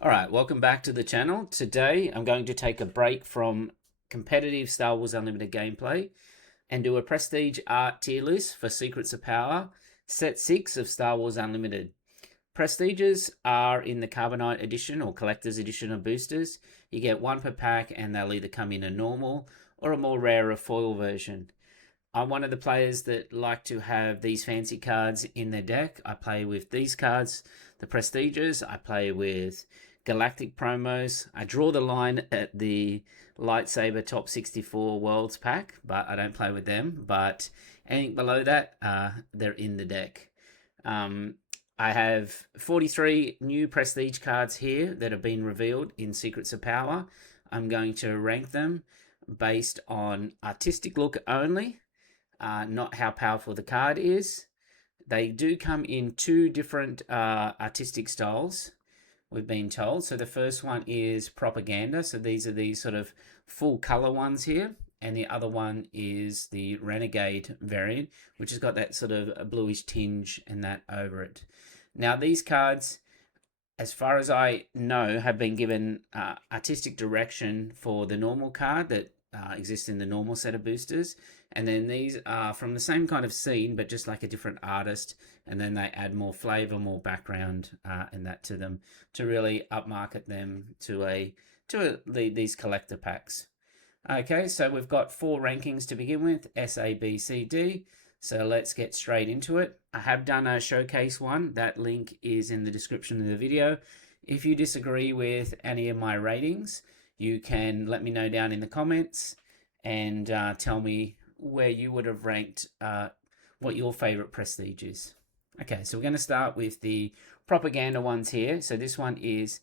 All right, welcome back to the channel. Today I'm going to take a break from competitive Star Wars Unlimited gameplay and do a Prestige Art tier list for Secrets of Power, Set 6 of Star Wars Unlimited. Prestiges are in the Carbonite edition or Collector's edition of boosters. You get one per pack and they'll either come in a normal or a more rarer foil version. I'm one of the players that like to have these fancy cards in their deck. I play with these cards, the Prestiges. I play with Galactic promos. I draw the line at the Lightsaber Top 64 Worlds pack, but I don't play with them. But anything below that, they're in the deck. Um, I have 43 new Prestige cards here that have been revealed in Secrets of Power. I'm going to rank them based on artistic look only, not how powerful the card is. They do come in two different artistic styles, we've been told. So the first one is propaganda. So these are these sort of full color ones here. And the other one is the Renegade variant, which has got that sort of a bluish tinge and that over it. Now, these cards, as far as I know, have been given artistic direction for the normal card that exists in the normal set of boosters. And then these are from the same kind of scene, but just like a different artist. And then they add more flavor, more background, and that to them to really upmarket them to these collector packs. Okay, so we've got four rankings to begin with: S, A, B, C, D. So let's get straight into it. I have done a showcase one. That link is in the description of the video. If you disagree with any of my ratings, you can let me know down in the comments and tell me where you would have ranked what your favorite prestige is. Okay, so we're going to start with the propaganda ones here. So this one is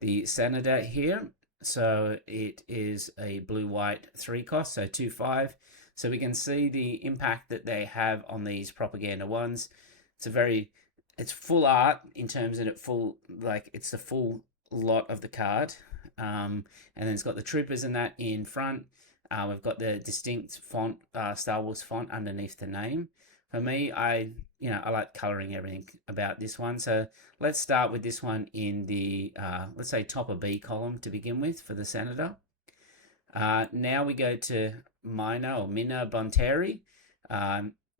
the Senator here. So it is a blue-white 3 cost, so 2/5. So we can see the impact that they have on these propaganda ones. It's full art in terms of it's the full lot of the card. And then it's got the troopers and that in front. We've got the distinct font, Star Wars font underneath the name. For me, I like coloring everything about this one. So let's start with this one in the, let's say top of B column to begin with for the Senator. Now we go to Mina Bonteri.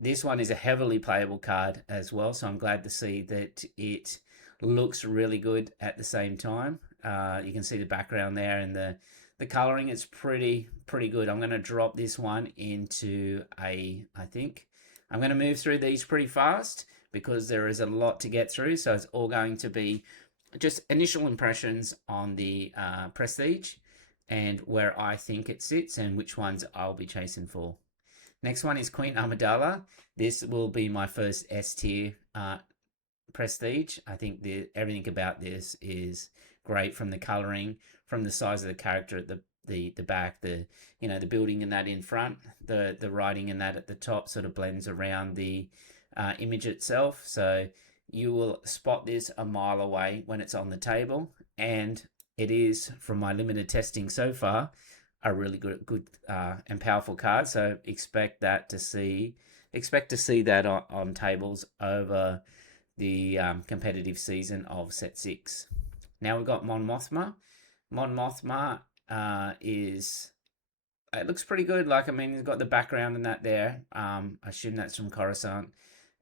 This one is a heavily playable card as well, so I'm glad to see that it looks really good at the same time. You can see the background there and the coloring is pretty good. I'm going to drop this one into A, I think. I'm going to move through these pretty fast because there is a lot to get through, so it's all going to be just initial impressions on the Prestige and where I think it sits and which ones I'll be chasing for. Next one is Queen Amidala. This will be my first S tier Prestige. I think everything about this is great, from the coloring, from the size of the character at the back, the building and that in front, the writing and that at the top sort of blends around the image itself. So you will spot this a mile away when it's on the table, and it is, from my limited testing so far, a really good and powerful card. So expect to see that on tables over the competitive season of Set 6. Now we've got Mon Mothma. Mon Mothma it looks pretty good. Like, I mean, it's got the background and that there. I assume that's from Coruscant,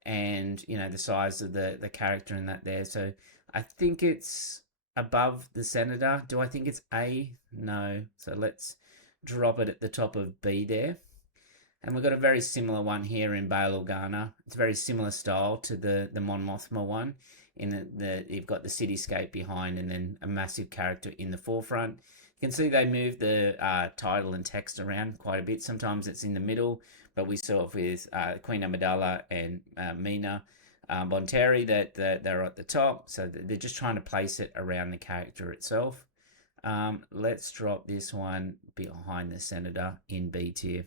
and the size of the character and that there. So I think it's above the Senator. Do I think it's A? No. So let's drop it at the top of B there. And we've got a very similar one here in Bail Organa. It's a very similar style to the Mon Mothma one. You've got the cityscape behind and then a massive character in the forefront. You can see they move the title and text around quite a bit. Sometimes it's in the middle, but we saw it with Queen Amidala and Mina Bonteri that they're at the top. So they're just trying to place it around the character itself. Let's drop this one behind the Senator in B tier.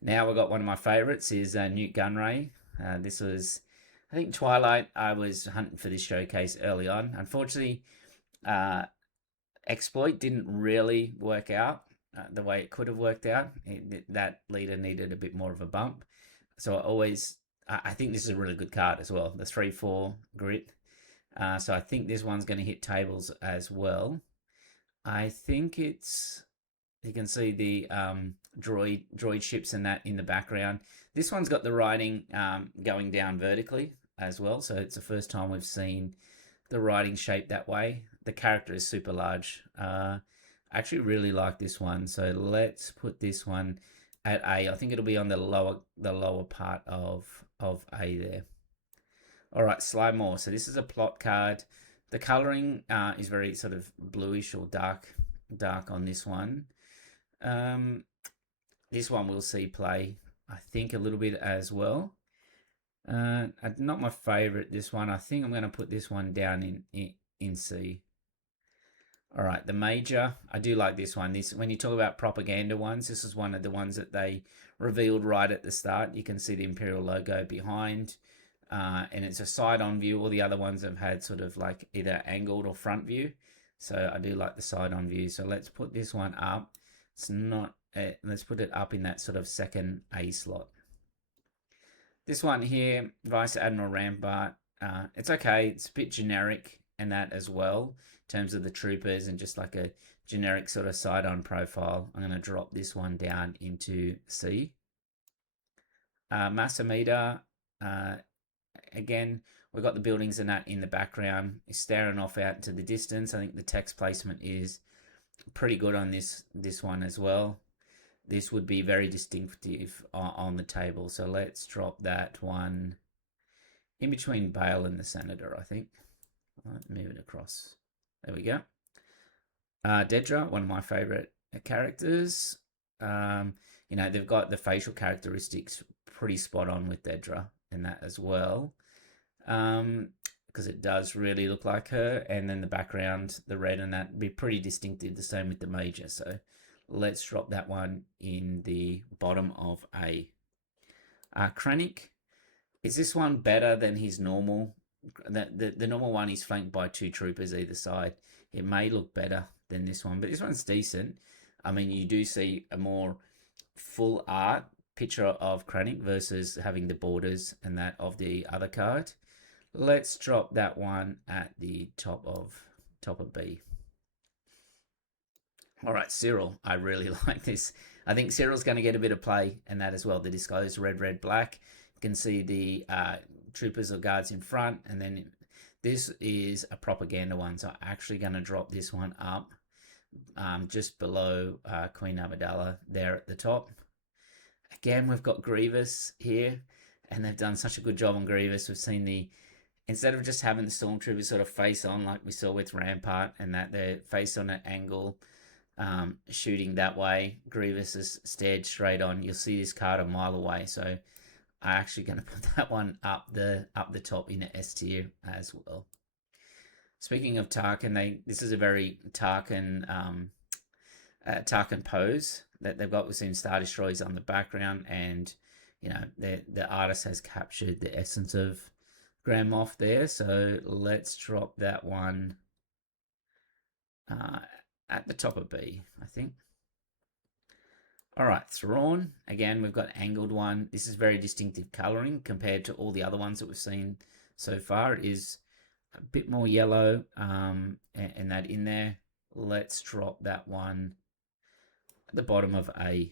Now we've got one of my favorites is Newt Gunray. This was, I think, Twilight. I was hunting for this showcase early on. Unfortunately, Exploit didn't really work out the way it could have worked out. That leader needed a bit more of a bump. So I think this is a really good card as well. The 3/4 grit. So I think this one's going to hit tables as well. I think it's, you can see the droid ships and that in the background. This one's got the writing going down vertically as well. So it's the first time we've seen the writing shaped that way. The character is super large. I actually really like this one. So let's put this one at A. I think it'll be on the lower part of A there. All right, Sly Moore. So this is a plot card. The coloring is very sort of bluish or dark on this one. This one we'll see play, I think, a little bit as well. Not my favorite, this one. I think I'm going to put this one down in C. All right, the Major. I do like this one. This, when you talk about propaganda ones, this is one of the ones that they revealed right at the start. You can see the Imperial logo behind, and it's a side-on view. All the other ones have had sort of like either angled or front view. So I do like the side-on view. So let's put this one up. It's not. Let's put it up in that sort of second A slot. This one here, Vice Admiral Rampart. It's okay. It's a bit generic and that as well in terms of the troopers and just like a generic sort of side-on profile. I'm going to drop this one down into C. Masamida, again, we've got the buildings and that in the background. It's staring off out into the distance. I think the text placement is pretty good on this one as well. This would be very distinctive on the table. So let's drop that one in between Bale and the Senator, I think. Let's move it across. There we go. Dedra, one of my favorite characters. You know, they've got the facial characteristics pretty spot on with Dedra and that as well. Because it does really look like her. And then the background, the red and that, be pretty distinctive. The same with the Major. So let's drop that one in the bottom of A. Krennic. Is this one better than his normal? The normal one is flanked by 2 troopers either side. It may look better than this one, but this one's decent. I mean, you do see a more full art picture of Krennic versus having the borders and that of the other card. Let's drop that one at the top of B. All right, Cyril. I really like this. I think Cyril's going to get a bit of play and that as well. The disclosed red, red, black. You can see the troopers or guards in front, and then this is a propaganda one. So I'm actually going to drop this one up just below Queen Amidala there at the top. Again, we've got Grievous here, and they've done such a good job on Grievous. We've seen the, instead of just having the stormtroopers sort of face on like we saw with Rampart, and that they're face on an angle, shooting that way, Grievous is stared straight on. You'll see this card a mile away. So I'm actually going to put that one up the top in the S tier as well. Speaking of Tarkin, this is a very Tarkin pose that they've got. We've seen Star Destroyers on the background, and you know the artist has captured the essence of Grand Moff there. So let's drop that one at the top of B, I think. All right, Thrawn. Again, we've got angled one. This is very distinctive coloring compared to all the other ones that we've seen so far. It is a bit more yellow and that in there. Let's drop that one at the bottom of A.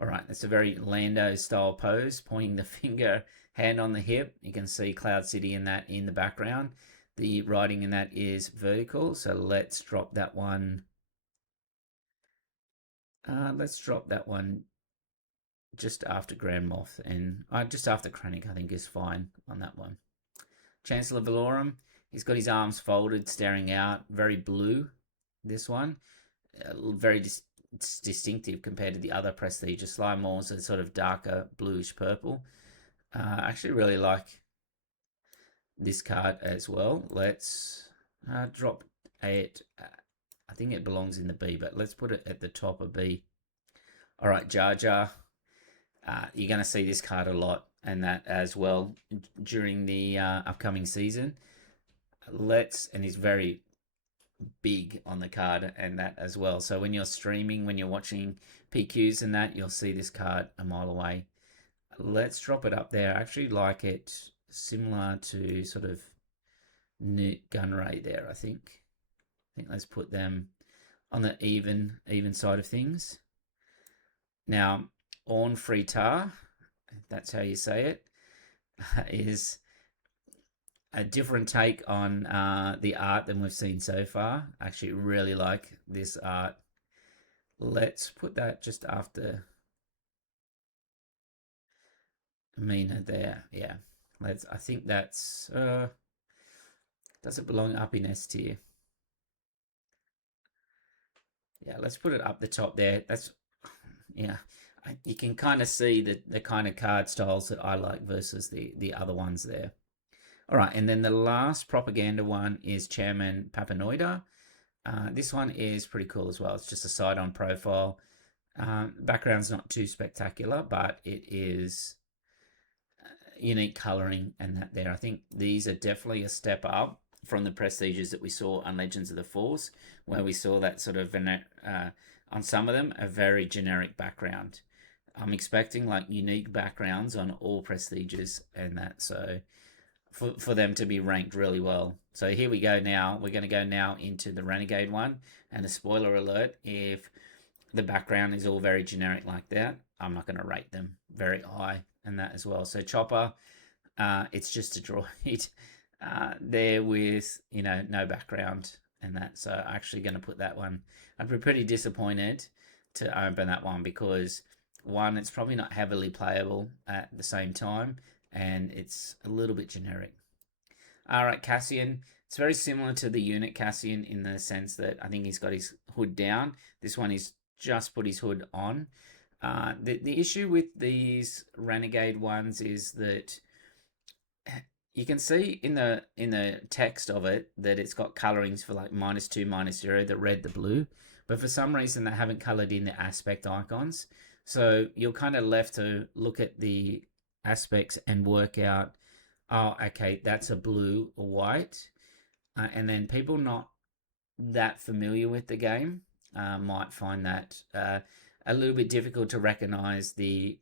All right, it's a very Lando style pose, pointing the finger, hand on the hip. You can see Cloud City in that in the background. The writing in that is vertical, so let's drop that one. Let's drop that one just after Grand Moff, and just after Krennic, I think is fine on that one. Chancellor Valorum, he's got his arms folded, staring out, very blue. This one, very distinctive compared to the other Prestige. Sly Moore's a sort of darker bluish purple. I actually really like this card as well. Let's drop it. I think it belongs in the B, but let's put it at the top of B. All right, Jar Jar. You're going to see this card a lot and that as well during the upcoming season. And he's very big on the card and that as well. So when you're streaming, when you're watching PQs and that, you'll see this card a mile away. Let's drop it up there. I actually like it similar to sort of Newt Gunray there, I think. Let's put them on the even side of things. Now, Orn Fritar, that's how you say it, is a different take on the art than we've seen so far. I actually really like this art. Let's put that just after Mina there. Yeah. I think that's does it belong up in S tier? Yeah, let's put it up the top there. That's yeah. You can kind of see the kind of card styles that I like versus the other ones there. All right, and then the last propaganda one is Chairman Papanoida. This one is pretty cool as well. It's just a side-on profile. Background's not too spectacular, but it is unique coloring and that there. I think these are definitely a step up from the prestiges that we saw on Legends of the Force, where we saw that sort of on some of them a very generic background. I'm expecting like unique backgrounds on all prestiges and that, so for them to be ranked really well. So here we go now. We're going to go now into the Renegade one, and a spoiler alert, if the background is all very generic like that, I'm not going to rate them very high and that as well. So Chopper, it's just a droid there with, no background and that. So I'm actually going to put that one. I'd be pretty disappointed to open that one because one, it's probably not heavily playable at the same time, and it's a little bit generic. All right, Cassian. It's very similar to the unit Cassian in the sense that I think he's got his hood down. This one is just put his hood on. The issue with these Renegade ones is that you can see in the text of it that it's got colorings for like -2, -0, the red, the blue, but for some reason they haven't colored in the aspect icons. So you're kind of left to look at the aspects and work out, oh, okay, that's a blue or white, and then people not that familiar with the game might find that a little bit difficult to recognize the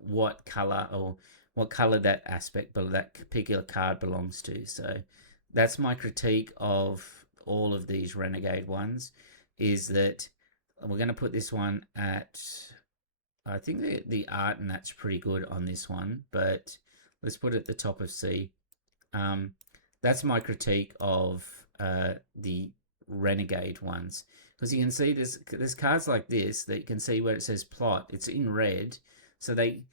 what color or what color that aspect but that particular card belongs to. So that's my critique of all of these Renegade ones, is that we're going to put this one at, I think the art and that's pretty good on this one, but let's put it at the top of C. That's my critique of the Renegade ones, because you can see there's cards like this that you can see where it says plot, it's in red, so they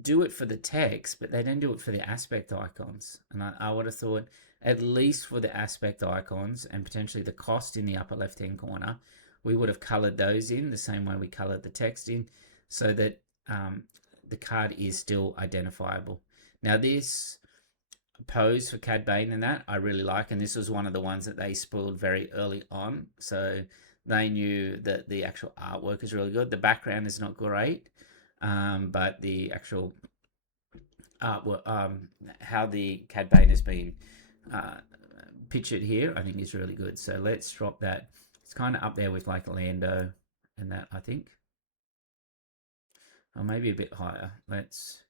do it for the text, but they don't do it for the aspect icons. And I would have thought at least for the aspect icons and potentially the cost in the upper left hand corner, we would have colored those in the same way we colored the text in, so that the card is still identifiable. Now this pose for Cad Bane and that I really like, and this was one of the ones that they spoiled very early on, so they knew that the actual artwork is really good. The background is not great, but the actual artwork, how the Cad Bane has been pictured here, I think is really good. So let's drop that. It's kind of up there with like Lando and that, I think, or maybe a bit higher. Let's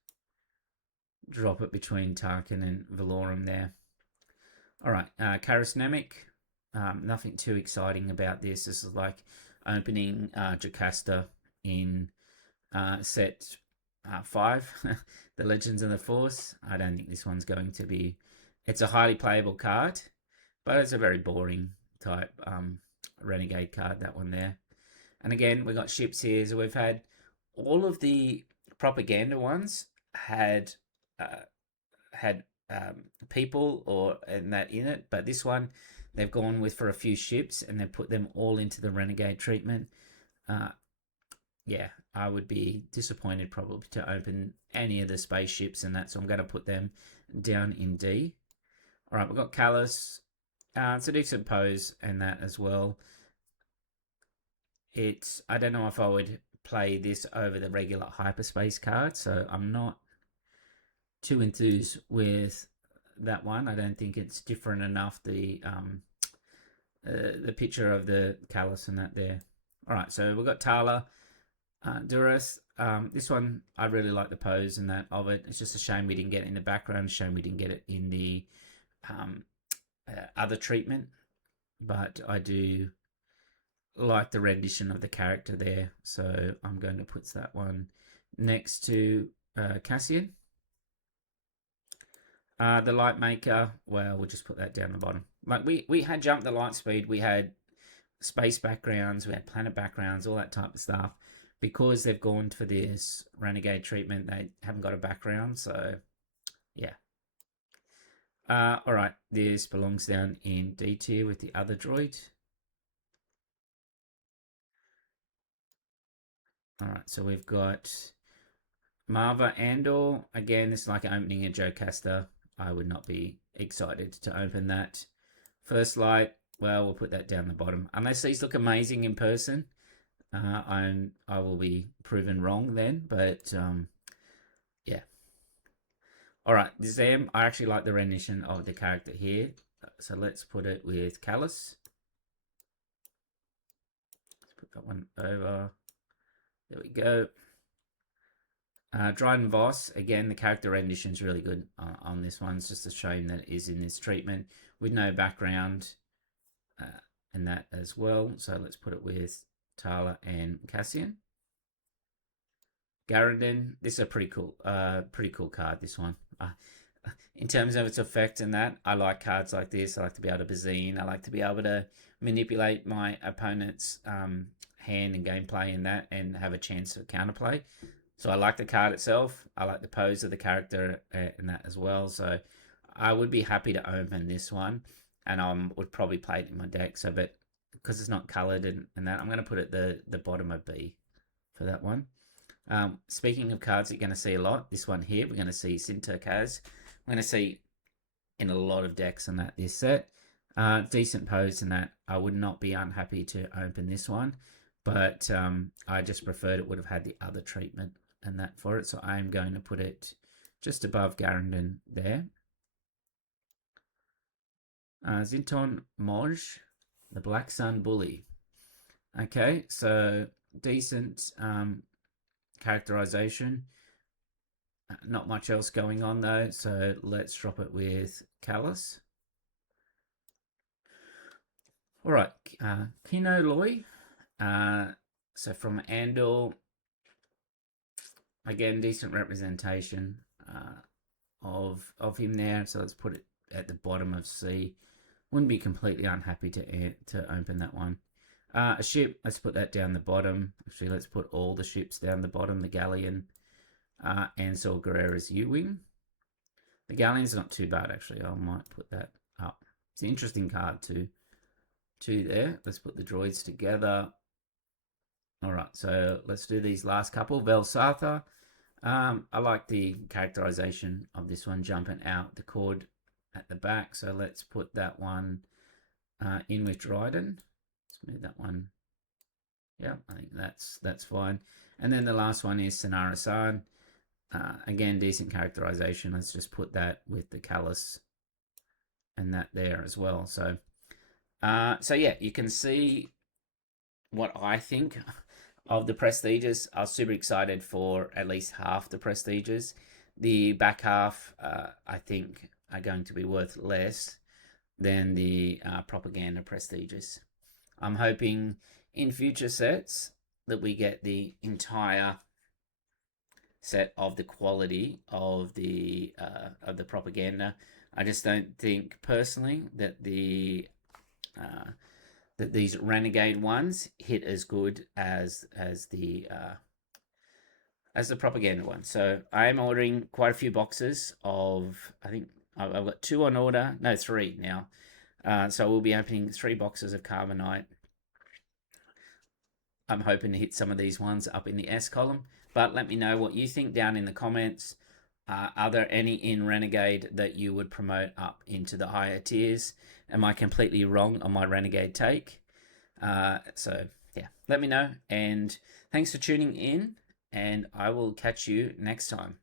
drop it between Tarkin and Valorum there. All right, Charismatic. Nothing too exciting about this. This is like opening Jocasta in set 5, the Legends of the Force. I don't think this one's going to be. It's a highly playable card, but it's a very boring type Renegade card, that one there. And again, we've got ships here. So we've had all of the propaganda ones had people or and that in it, but this one they've gone with for a few ships and they've put them all into the Renegade treatment. Yeah, I would be disappointed probably to open any of the spaceships and that, so I'm going to put them down in D. All right, we've got Callus. It's a decent pose and that as well. I don't know if I would play this over the regular hyperspace card, so I'm not too enthused with that one. I don't think it's different enough, the picture of the Callus and that there. All right, so we've got Tala. Duras, this one I really like the pose and that of it. It's just a shame we didn't get it in the background. Shame we didn't get it in the other treatment, but I do like the rendition of the character there, so I'm going to put that one next to Cassian. The light maker, well, we'll just put that down the bottom. Like we had jumped the light speed, we had space backgrounds, we had planet backgrounds, all that type of stuff. Because they've gone for this Renegade treatment, they haven't got a background, so yeah. All right, this belongs down in D tier with the other droid. All right, so we've got Marva Andor. Again, this is like opening a Joecaster. I would not be excited to open that. First Light, well, we'll put that down the bottom. Unless these look amazing in person, I will be proven wrong then, but yeah. All right, Zam, I actually like the rendition of the character here. So let's put it with Callus. Let's put that one over. There we go. Dryden Voss, again, the character rendition is really good on this one. It's just a shame that it is in this treatment with no background and that as well. So let's put it with Tala and Cassian. Garridan, this is a pretty cool card, this one. In terms of its effect and that, I like cards like this. I like to be able to Bazine. I like to be able to manipulate my opponent's hand and gameplay and that, and have a chance of counterplay. So I like the card itself. I like the pose of the character and that as well. So I would be happy to open this one, and I would probably play it in my deck. So, but because it's not coloured and that, I'm going to put it the bottom of B for that one. Speaking of cards you're going to see a lot, this one here, we're going to see Sinter Kaz. We're going to see in a lot of decks and that this set. Decent pose and that. I would not be unhappy to open this one, but I just preferred it would have had the other treatment and that for it. So I am going to put it just above Garridan there. Zinton Moj, the Black Sun Bully. Okay, so decent characterization. Not much else going on though, so let's drop it with Callus. All right, Kino Loy. So from Andor, again, decent representation of him there. So let's put it at the bottom of C. Wouldn't be completely unhappy to open that one. A ship, let's put that down the bottom. Actually, let's put all the ships down the bottom. The Galleon and Saw Gerrera's U-Wing. The Galleon's not too bad, actually. I might put that up. It's an interesting card too. Two there. Let's put the droids together. All right, so let's do these last couple. Velsatha. I like the characterization of this one, jumping out the cord at the back. So let's put that one in with Dryden. Let's move that one. Yeah, I think that's fine. And then the last one is Sonara-san. Again, decent characterization. Let's just put that with the Callus and that there as well. So, so yeah, you can see what I think of the prestiges. I was super excited for at least half the prestiges. The back half, I think, are going to be worth less than the propaganda prestiges. I'm hoping in future sets that we get the entire set of the quality of the propaganda. I just don't think personally that that these Renegade ones hit as good as the propaganda one. So I am ordering quite a few boxes of, I think I've got 2 on order, no 3 now. So we'll be opening 3 boxes of Carbonite. I'm hoping to hit some of these ones up in the S column, but let me know what you think down in the comments. Are there any in Renegade that you would promote up into the higher tiers? Am I completely wrong on my Renegade take? So yeah, let me know, and thanks for tuning in, and I will catch you next time.